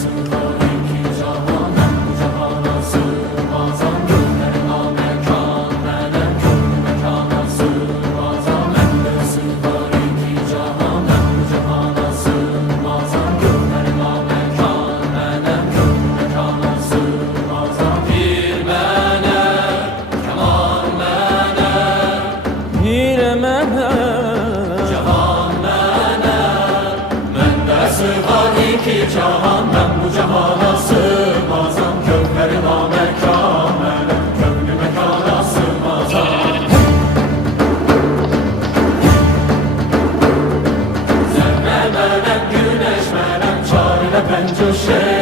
sığar iki cahan, ben bu cahana sığmazam. Gönlüme mekan, melek gönlü mekana sığmazam. Bende sığar iki cahan, ben bu cahana sığmazam. Gönlüme mekan, melek gönlü mekana sığmazam. Bir mene, keman mene, Pire mene, cahan mene. Bende sığar iki cahan, ben bu cahana sığmazam. Gönlüme mekan, melek gönlü mekana sığmazam. Zerre melek, güneş melek, çare pencuşe.